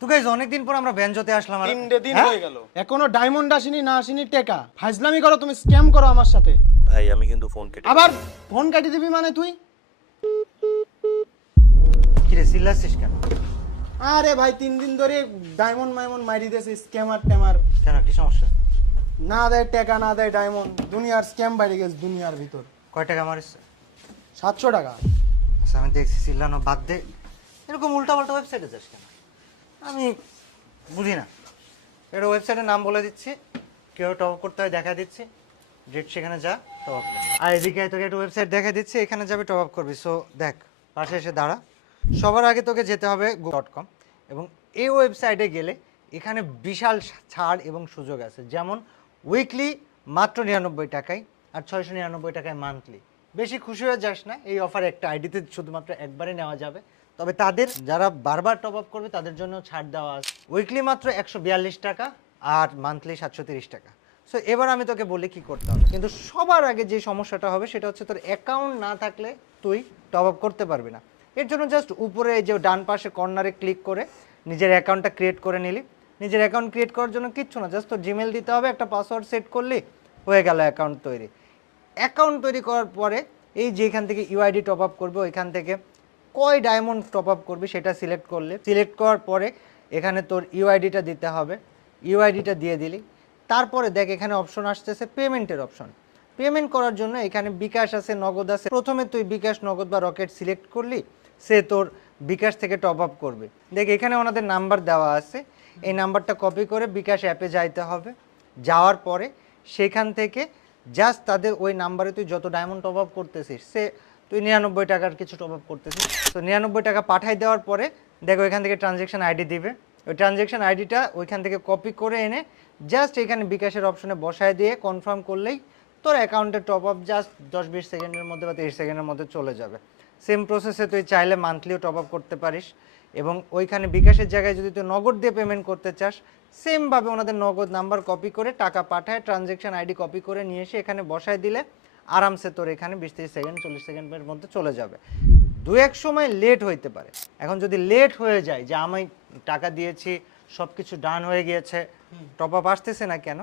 তো গাইস অনেকদিন পর আমরা বেঞ্জোতে আসলাম আর 3 দিন হয়ে গেল। এখনো ডায়মন্ড আসেনি, না আসেনি টাকা। ফাজলামি করো তুমি, স্ক্যাম করো আমার সাথে। ভাই আমি কিন্তু ফোন কেটে আবার ফোন কাটি দিবি মানে তুই? কি রে চিল্লাছিস কেন? আরে ভাই 3 দিন ধরে ডায়মন্ড মাইমন্ড মাইরি দিয়েছে, স্ক্যামার ট্যামার। কেন কি সমস্যা? না দেয় টাকা, না দেয় ডায়মন্ড। দুনিয়ার স্ক্যাম বাইরে গেছে দুনিয়ার ভিতর। কয় টাকা মারিস? 700 টাকা। আচ্ছা আমি দেখছি চিল্লানো বাদ দে, এরকম উল্টাপাল্টা ওয়েবসাইটে যাস কেন? আমি বুঝি না। এটা ওয়েবসাইটের নাম বলে দিচ্ছি, কেউ টপ করতে হয় দেখা দিচ্ছি, ডেট সেখানে যা টপ আপ। আর এদিকে তোকে একটা ওয়েবসাইট দেখা দিচ্ছি, এখানে যাবে টপ আপ করবি। সো দেখ পাশে এসে দাঁড়া। সবার আগে তোকে যেতে হবে go.com, এবং এই ওয়েবসাইটে গেলে এখানে বিশাল ছাড় এবং সুযোগ আছে, যেমন উইকলি মাত্র 99 টাকায় আর 699 টাকায় মান্থলি। বেশি খুশি হয়ে যাস না, এই অফার একটা আইডিতে শুধুমাত্র একবারে নেওয়া যাবে। তবে তাদের যারা বারবার টপ আপ করবে তাদের জন্য ছাড় দেওয়া আছে। উইকলি মাত্র 142 টাকা আর মান্থলি 730 টাকা। সো এবার আমি তোকে বলি কি করতে হবে। কিন্তু সবার আগে যে সমস্যাটা হবে সেটা হচ্ছে তোর অ্যাকাউন্ট না থাকলে তুই টপ আপ করতে পারবি না। এর জন্য জাস্ট উপরে এই যে ডান পাশে কর্নারে ক্লিক করে নিজের অ্যাকাউন্টটা ক্রিয়েট করে নিলি। নিজের অ্যাকাউন্ট ক্রিয়েট করার জন্য কিচ্ছু না, জাস্ট তোর জিমেল দিতে হবে, একটা পাসওয়ার্ড সেট করলি, হয়ে গেল অ্যাকাউন্ট তৈরি। অ্যাকাউন্ট তৈরি করার পরে এই যে এখান থেকে ইউআইডি টপ আপ করবে, ওইখান থেকে কয় ডায়মন্ড টপ আপ করবি সেটা সিলেক্ট করলে, সিলেক্ট করার পরে এখানে তোর ইউআইডিটা দিতে হবে, ইউআইডিটা দিয়ে দিলি। তারপরে দেখ এখানে অপশন আসতেছে পেমেন্টের অপশন। পেমেন্ট করার জন্য এখানে বিকাশ আছে, নগদ আছে। প্রথমে তুই বিকাশ, নগদ বা রকেট সিলেক্ট করলি, সে তোর বিকাশ থেকে টপ আপ করবে। দেখ এখানে ওনাদের নাম্বার দেওয়া আছে, এই নাম্বারটা কপি করে বিকাশ অ্যাপে যাইতে হবে। যাওয়ার পরে সেখান থেকে জাস্ট তাদের ওই নাম্বারে তুই যত ডায়মন্ড টপ আপ করতেছিস, সে তুই 99 টাকার কিছু টপ আপ করতেছিস, তো 99 টাকা পাঠাই দেওয়ার পরে দেখো ওইখান থেকে ট্রানজ্যাকশন আইডি দিবে। ওই ট্রানজ্যাকশন আইডিটা ওইখান থেকে কপি করে এনে জাস্ট এখানে বিকাশের অপশনে বসায় দিয়ে কনফার্ম করলেই তোর অ্যাকাউন্টে টপ আপ জাস্ট 10-20 সেকেন্ডের মধ্যে বা 30 সেকেন্ডের মধ্যে চলে যাবে। সেম প্রসেসে তুই চাইলে মান্থলিও টপ আপ করতে পারিস, এবং ওইখানে বিকাশের জায়গায় যদি তুই নগদ দিয়ে পেমেন্ট করতে চাস, সেমভাবে ওনাদের নগদ নাম্বার কপি করে টাকা পাঠায় ট্রানজ্যাকশন আইডি কপি করে নিয়ে এসে এখানে বসায় দিলে আরামসে তোর এখানে 20-30 সেকেন্ড 40 সেকেন্ডের মধ্যে চলে যাবে। দু এক সময় লেট হইতে পারে। এখন যদি লেট হয়ে যায় যে আমি টাকা দিয়েছি, সব কিছু ডান হয়ে গিয়েছে, টপ আপ আসতেছে না কেন,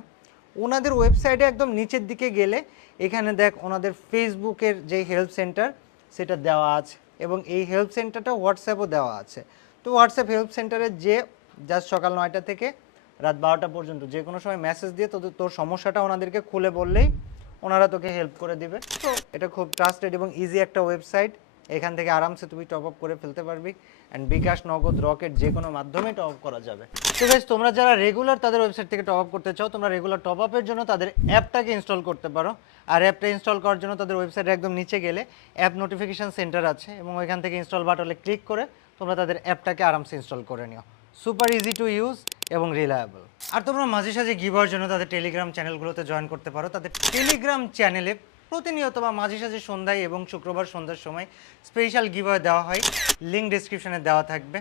ওনাদের ওয়েবসাইটে একদম নিচের দিকে গেলে এখানে দেখ ওনাদের ফেসবুকের যে হেল্প সেন্টার সেটা দেওয়া আছে, এবং এই হেল্প সেন্টারটা হোয়াটসঅ্যাপও দেওয়া আছে। তো হোয়াটসঅ্যাপ হেল্প সেন্টারে যে জাস্ট সকাল 9টা থেকে রাত 12টা পর্যন্ত যে কোনো সময় মেসেজ দিয়ে তোর সমস্যাটা ওনাদেরকে খুলে বললেই ওনারা তোকে হেল্প করে দিবে। তো এটা খুব ট্রাস্টেড এবং ইজি একটা ওয়েবসাইট, এখান থেকে আরামসে তুমি টপ আপ করে ফেলতে পারবি। অ্যান্ড বিকাশ, নগদ, রকেট যে কোনো মাধ্যমে টপ আপ করা যাবে। তো গাইস তোমরা যারা রেগুলার তাদের ওয়েবসাইট থেকে টপ আপ করতে চাও, তোমরা রেগুলার টপ আপের জন্য তাদের অ্যাপটাকে ইনস্টল করতে পারো। আর অ্যাপটা ইনস্টল করার জন্য তাদের ওয়েবসাইটে একদম নিচে গেলে অ্যাপ নোটিফিকেশন সেন্টার আছে, এবং ওইখান থেকে ইনস্টল বাটনে ক্লিক করে তোমরা তাদের অ্যাপটাকে আরামসে ইনস্টল করে নিও। সুপার ইজি টু ইউজ এবং রিলায়েবল। আর তোমরা মাঝে সাঝে গিভার জন্য তাদের টেলিগ্রাম চ্যানেলগুলোতে জয়েন করতে পারো। তাদের টেলিগ্রাম চ্যানেলে প্রতিনিয়ত বা মাঝে সাঝে সন্ধ্যায় এবং শুক্রবার সন্ধ্যার সময় স্পেশাল গিভার দেওয়া হয়, লিঙ্ক ডিসক্রিপশনে দেওয়া থাকবে।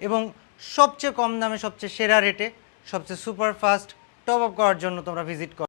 এবং সবচেয়ে কম দামে, সবচেয়ে সেরা রেটে, সবচেয়ে সুপার ফাস্ট টপ আপ করার জন্য তোমরা ভিজিট করো।